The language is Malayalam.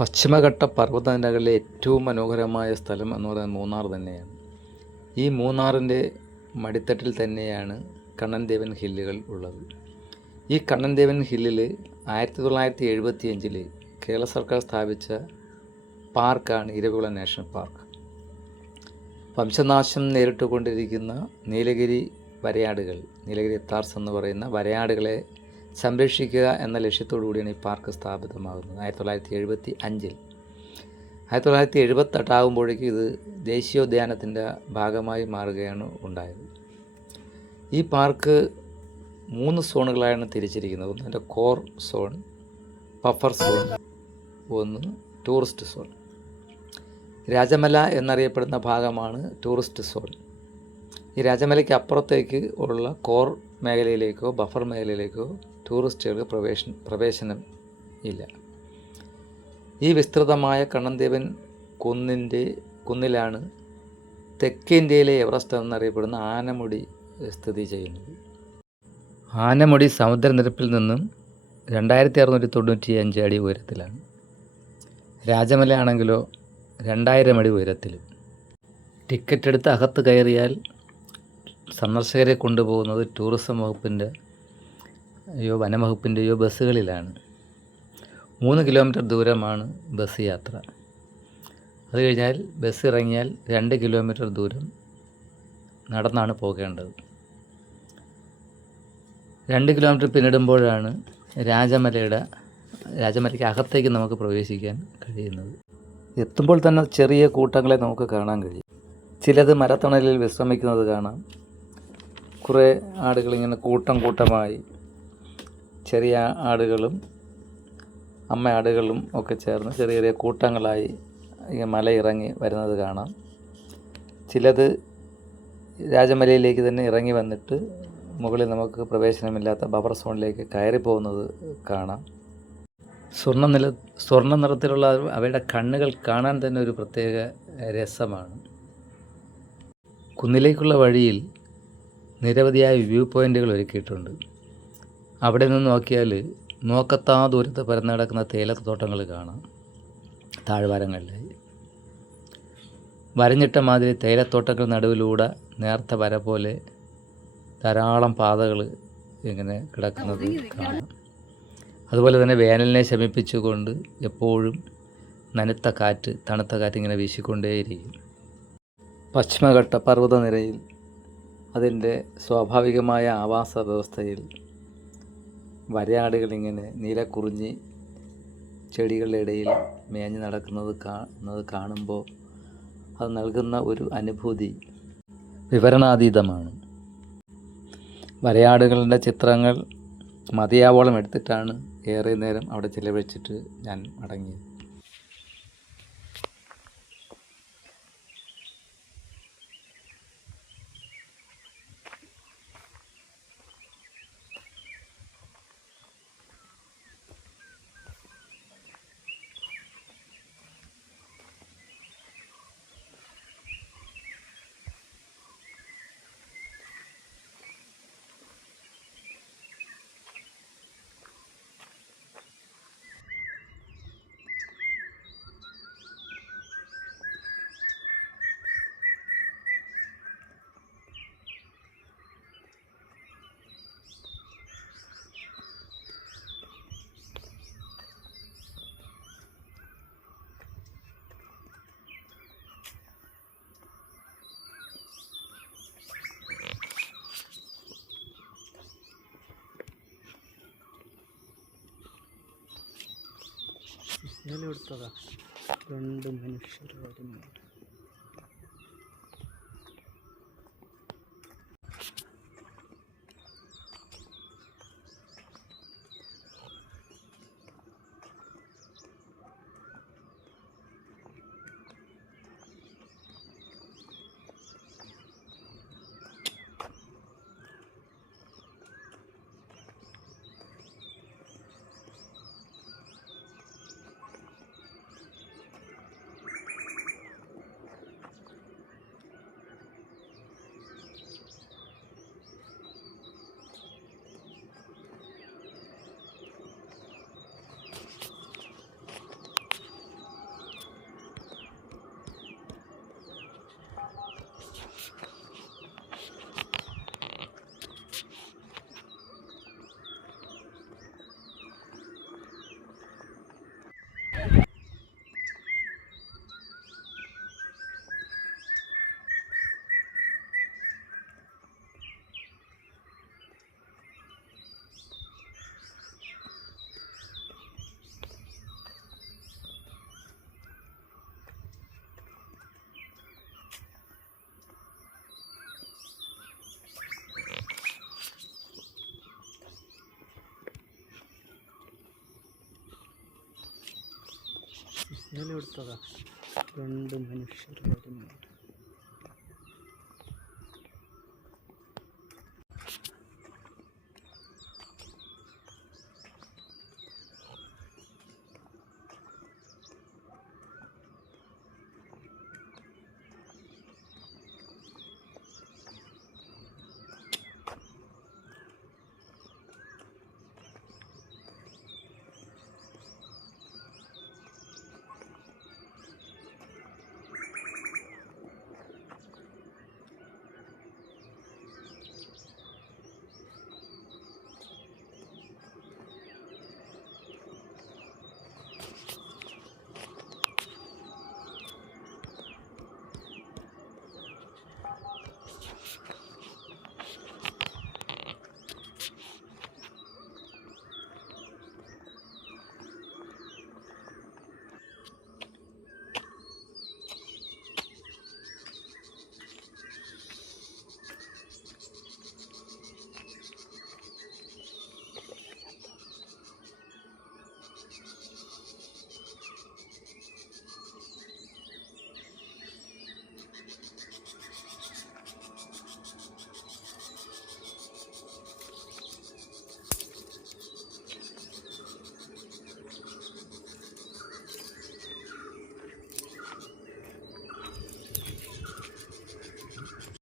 പശ്ചിമഘട്ട പർവ്വതനിരകളിലെ ഏറ്റവും മനോഹരമായ സ്ഥലം എന്ന് പറയുന്നത് മൂന്നാർ തന്നെയാണ്. ഈ മൂന്നാറിൻ്റെ മടിത്തട്ടിൽ തന്നെയാണ് കണ്ണൻദേവൻ ഹില്ലുകൾ ഉള്ളത്. ഈ കണ്ണൻദേവൻ ഹില്ലിൽ 1975 കേരള സർക്കാർ സ്ഥാപിച്ച പാർക്കാണ് ഇരവികുളം നാഷണൽ പാർക്ക്. വംശനാശം നേരിട്ടുകൊണ്ടിരിക്കുന്ന നീലഗിരി വരയാടുകൾ, നീലഗിരി താർസ് എന്ന് പറയുന്ന വരയാടുകളെ സംരക്ഷിക്കുക എന്ന ലക്ഷ്യത്തോടു കൂടിയാണ് ഈ പാർക്ക് സ്ഥാപിതമാകുന്നത് 1975. 1978 ആകുമ്പോഴേക്കും ഇത് ദേശീയോദ്യാനത്തിൻ്റെ ഭാഗമായി മാറുകയാണ് ഉണ്ടായത്. ഈ പാർക്ക് 3 സോണുകളായാണ് തിരിച്ചിരിക്കുന്നത്. ഒന്ന് അതിൻ്റെ കോർ സോൺ, ബഫർ സോൺ, ഒന്ന് ടൂറിസ്റ്റ് സോൺ. രാജമല എന്നറിയപ്പെടുന്ന ഭാഗമാണ് ടൂറിസ്റ്റ് സോൺ. ഈ രാജമലയ്ക്ക് അപ്പുറത്തേക്ക് ഉള്ള കോർ മേഖലയിലേക്കോ ബഫർ മേഖലയിലേക്കോ ടൂറിസ്റ്റുകൾക്ക് പ്രവേശനം ഇല്ല. ഈ വിസ്തൃതമായ കണ്ണൻദേവൻ കുന്നിലാണ് തെക്കേ ഇന്ത്യയിലെ എവറസ്റ്റ് എന്നറിയപ്പെടുന്ന ആനമുടി സ്ഥിതി ചെയ്യുന്നത്. ആനമുടി സമുദ്രനിരപ്പിൽ നിന്നും 2695 അടി ഉയരത്തിലാണ്. രാജമലയാണെങ്കിലോ 2000 അടി ഉയരത്തിലും. ടിക്കറ്റ് എടുത്ത് അകത്ത് കയറിയാൽ സന്ദർശകരെ കൊണ്ടുപോകുന്നത് ടൂറിസം വകുപ്പിൻ്റെയോ വനംവകുപ്പിൻ്റെയോ ബസ്സുകളിലാണ്. 3 കിലോമീറ്റർ ദൂരമാണ് ബസ് യാത്ര. അത് കഴിഞ്ഞാൽ ബസ് ഇറങ്ങിയാൽ 2 കിലോമീറ്റർ ദൂരം നടന്നാണ് പോകേണ്ടത്. 2 കിലോമീറ്റർ പിന്നിടുമ്പോഴാണ് രാജമലയ്ക്ക് അകത്തേക്ക് നമുക്ക് പ്രവേശിക്കാൻ കഴിയുന്നത്. എത്തുമ്പോൾ തന്നെ ചെറിയ കൂട്ടങ്ങളെ നമുക്ക് കാണാൻ കഴിയും. ചിലത് മരത്തണലിൽ വിശ്രമിക്കുന്നത് കാണാം. കുറേ ആടുകളിങ്ങനെ കൂട്ടമായി, ചെറിയ ആടുകളും അമ്മ ആടുകളും ഒക്കെ ചേർന്ന് ചെറിയ ചെറിയ കൂട്ടങ്ങളായി മല ഇറങ്ങി വരുന്നത് കാണാം. ചിലത് രാജമലയിലേക്ക് തന്നെ ഇറങ്ങി വന്നിട്ട് മുകളിൽ നമുക്ക് പ്രവേശനമില്ലാത്ത ബഫർ സോണിലേക്ക് കയറി പോകുന്നത് കാണാം. സ്വർണ്ണ നിറത്തിലുള്ള അവയുടെ കണ്ണുകൾ കാണാൻ തന്നെ ഒരു പ്രത്യേക രസമാണ്. കുന്നിലേക്കുള്ള വഴിയിൽ നിരവധിയായ വ്യൂ പോയിൻ്റുകൾ ഒരുക്കിയിട്ടുണ്ട്. അവിടെ നിന്ന് നോക്കിയാൽ നോക്കത്താ ദൂരത്ത് പരന്നു കിടക്കുന്ന തേയിലത്തോട്ടങ്ങൾ കാണാം. താഴ്വാരങ്ങളിലായി വരഞ്ഞിട്ട മാതിരി തേയിലത്തോട്ടങ്ങൾ നടുവിലൂടെ നേർത്ത വര പോലെ ധാരാളം പാതകൾ ഇങ്ങനെ കിടക്കുന്നത് കാണാം. അതുപോലെ തന്നെ വേനലിനെ ശമിപ്പിച്ചുകൊണ്ട് എപ്പോഴും തണുത്ത കാറ്റ് ഇങ്ങനെ വീശിക്കൊണ്ടേയിരിക്കും. പശ്ചിമഘട്ട പർവ്വതനിരയിൽ അതിൻ്റെ സ്വാഭാവികമായ ആവാസ വ്യവസ്ഥയിൽ വരയാടുകളിങ്ങനെ നീലക്കുറിഞ്ഞി ചെടികളുടെ ഇടയിൽ മേഞ്ഞ് നടക്കുന്നത് കാണുമ്പോൾ അത് നൽകുന്ന ഒരു അനുഭൂതി വിവരണാതീതമാണ്. വരയാടുകളുടെ ചിത്രങ്ങൾ മതിയാവോളം എടുത്തിട്ടാണ് ഏറെ നേരം അവിടെ ചിലവഴിച്ചിട്ട് ഞാൻ മടങ്ങിയത്. എടുത്തതാ 2 മനുഷ്യർ വരുന്നു. ഇതെല്ലാം എടുത്തതാ 2 മനുഷ്യർ വരുന്നുണ്ട്.